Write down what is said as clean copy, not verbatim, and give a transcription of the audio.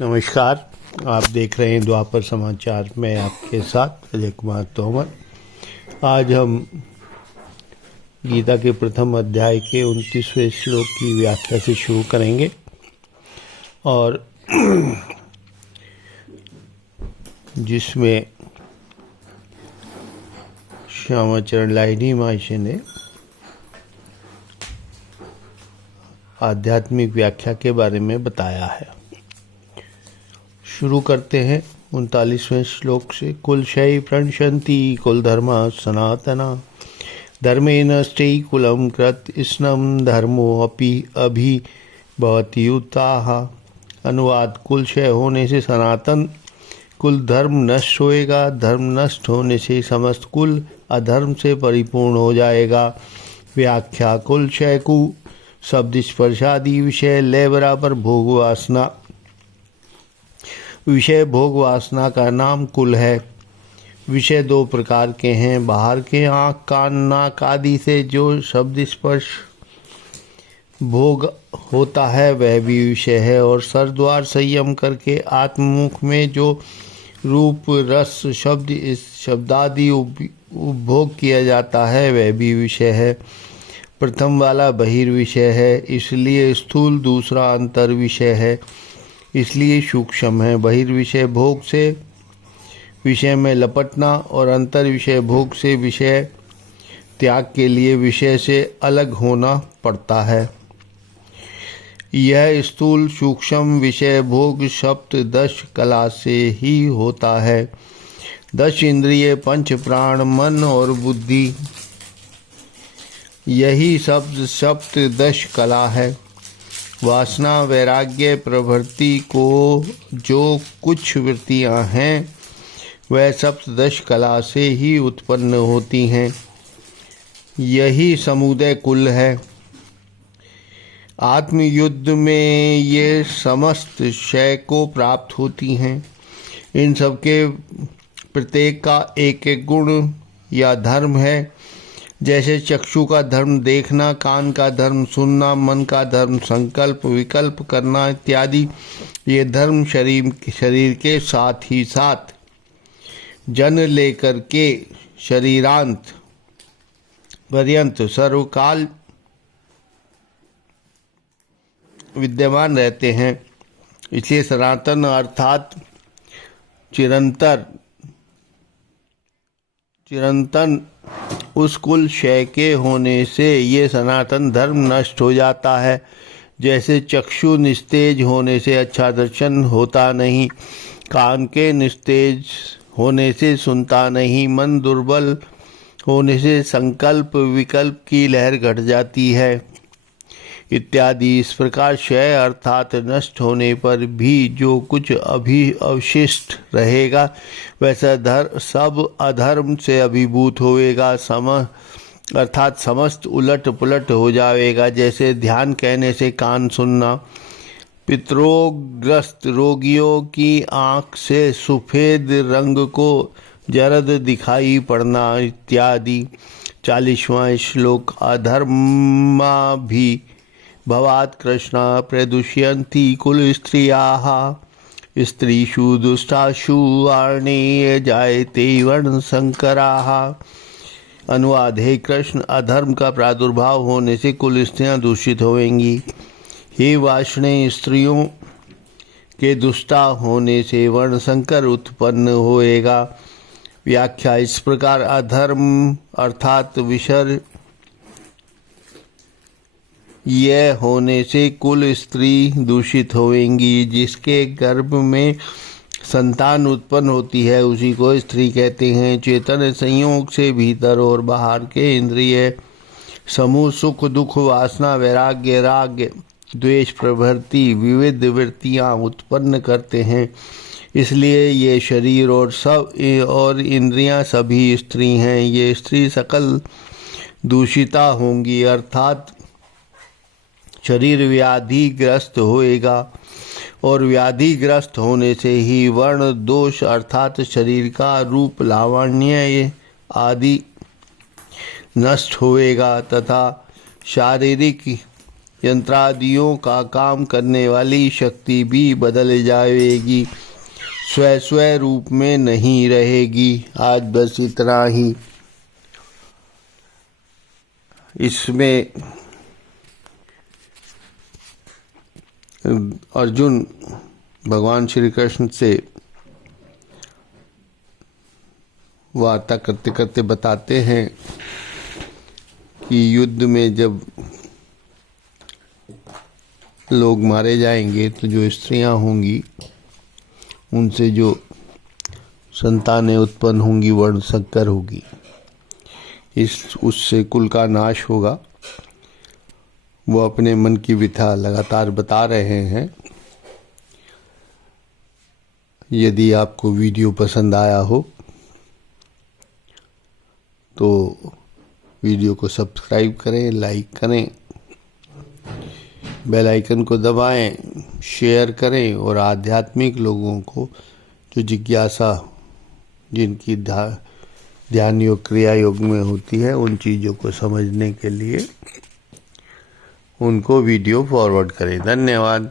नमस्कार। आप देख रहे हैं द्वापर समाचार में आपके साथ अजय कुमार तोमर। आज हम गीता के प्रथम अध्याय के 29वें श्लोक की व्याख्या से शुरू करेंगे और जिसमें श्यामाचरण लाहिड़ी महर्षि ने आध्यात्मिक व्याख्या के बारे में बताया है। शुरू करते हैं 39वें श्लोक से। कुलशय प्रणशन्ति कुल धर्मा सनातना धर्मेण नष्टै कुलम कृत स्नम धर्मो अपि अभिभवति युताः। अनुवाद: कुलक्षय होने से सनातन कुल धर्म नष्ट होएगा, धर्म नष्ट होने से समस्त कुल अधर्म से परिपूर्ण हो जाएगा। व्याख्या: कुलक्षय को शब्द स्पर्शादि विषय लय बराबर भोग वासना, विषय भोग वासना का नाम कुल है। विषय दो प्रकार के हैं। बाहर के आँख कान नाक आदि से जो शब्द स्पर्श भोग होता है वह भी विषय है, और सरद्वार संयम करके आत्ममुख में जो रूप रस शब्द इस शब्दादि उपभोग किया जाता है वह भी विषय है। प्रथम वाला बहिर्विषय है, इसलिए स्थूल। दूसरा अंतर विषय है, इसलिए सूक्ष्म है। बहिर्विषय भोग से विषय में लपटना और अंतर विषय भोग से विषय त्याग के लिए विषय से अलग होना पड़ता है। यह स्थूल सूक्ष्म विषय भोग सप्तदश कला से ही होता है। 10 इंद्रिय, पंच प्राण, मन और बुद्धि, यही शब्द सप्तदश कला है। वासना, वैराग्य, प्रवृत्ति को जो कुछ वृत्तियां हैं वह सप्तदश कला से ही उत्पन्न होती हैं। यही समुदय कुल है। आत्मयुद्ध में ये समस्त शय को प्राप्त होती हैं। इन सब के प्रत्येक का एक एक गुण या धर्म है। जैसे चक्षु का धर्म देखना, कान का धर्म सुनना, मन का धर्म संकल्प विकल्प करना इत्यादि, ये धर्म शरीर के साथ ही साथ जन्म लेकर के शरीरांत पर्यंत सर्वकाल विद्यमान रहते हैं। इसलिए सनातन अर्थात चिरंतन उस कुल क्षय के होने से ये सनातन धर्म नष्ट हो जाता है। जैसे चक्षु निस्तेज होने से अच्छा दर्शन होता नहीं, कान के निस्तेज होने से सुनता नहीं, मन दुर्बल होने से संकल्प विकल्प की लहर घट जाती है इत्यादि। इस प्रकार क्षय अर्थात नष्ट होने पर भी जो कुछ अभी अवशिष्ट रहेगा वैसा सब अधर्म से अभिभूत होएगा, अर्थात समस्त उलट पुलट हो जाएगा। जैसे ध्यान कहने से कान सुनना, पित्रोग्रस्त रोगियों की आँख से सफ़ेद रंग को जरद दिखाई पड़ना इत्यादि। 40वां श्लोक। अधर्मा भी भवात् कृष्णा प्रदुष्यन्ति कुल स्त्रियाः स्त्रीषु दुष्टासु आर्णेय जायते वर्ण संकराः। अनुवाद: हे कृष्ण, अधर्म का प्रादुर्भाव होने से कुल स्त्रियां दूषित होंगी। हे वाष्णेय, स्त्रियों के दुष्टा होने से वर्ण संकर उत्पन्न होएगा। व्याख्या: इस प्रकार अधर्म अर्थात विषय यह होने से कुल स्त्री दूषित होंगी। जिसके गर्भ में संतान उत्पन्न होती है उसी को स्त्री कहते हैं। चेतन संयोग से भीतर और बाहर के इंद्रिय समूह सुख दुख वासना वैराग्य राग द्वेष प्रवृत्ति विविध वृत्तियाँ उत्पन्न करते हैं। इसलिए ये शरीर और इंद्रियां सभी स्त्री हैं। ये स्त्री सकल दूषिता होंगी, अर्थात शरीर व्याधिग्रस्त होएगा, और व्याधिग्रस्त होने से ही वर्ण दोष अर्थात शरीर का रूप लावण्य आदि नष्ट होएगा तथा शारीरिक यंत्रादियों का काम करने वाली शक्ति भी बदल जाएगी, स्व रूप में नहीं रहेगी। आज बस इतना ही। इसमें अर्जुन भगवान श्री कृष्ण से वार्ता करते करते बताते हैं कि युद्ध में जब लोग मारे जाएंगे तो जो स्त्रियां होंगी उनसे जो संतानें उत्पन्न होंगी वर्ण संकर होगी, उससे कुल का नाश होगा। वो अपने मन की व्यथा लगातार बता रहे हैं। यदि आपको वीडियो पसंद आया हो तो वीडियो को सब्सक्राइब करें, लाइक करें, बेल आइकन को दबाएं, शेयर करें और आध्यात्मिक लोगों को जो जिज्ञासा जिनकी ध्यान योग क्रिया योग में होती है उन चीज़ों को समझने के लिए उनको वीडियो फॉरवर्ड करें। धन्यवाद।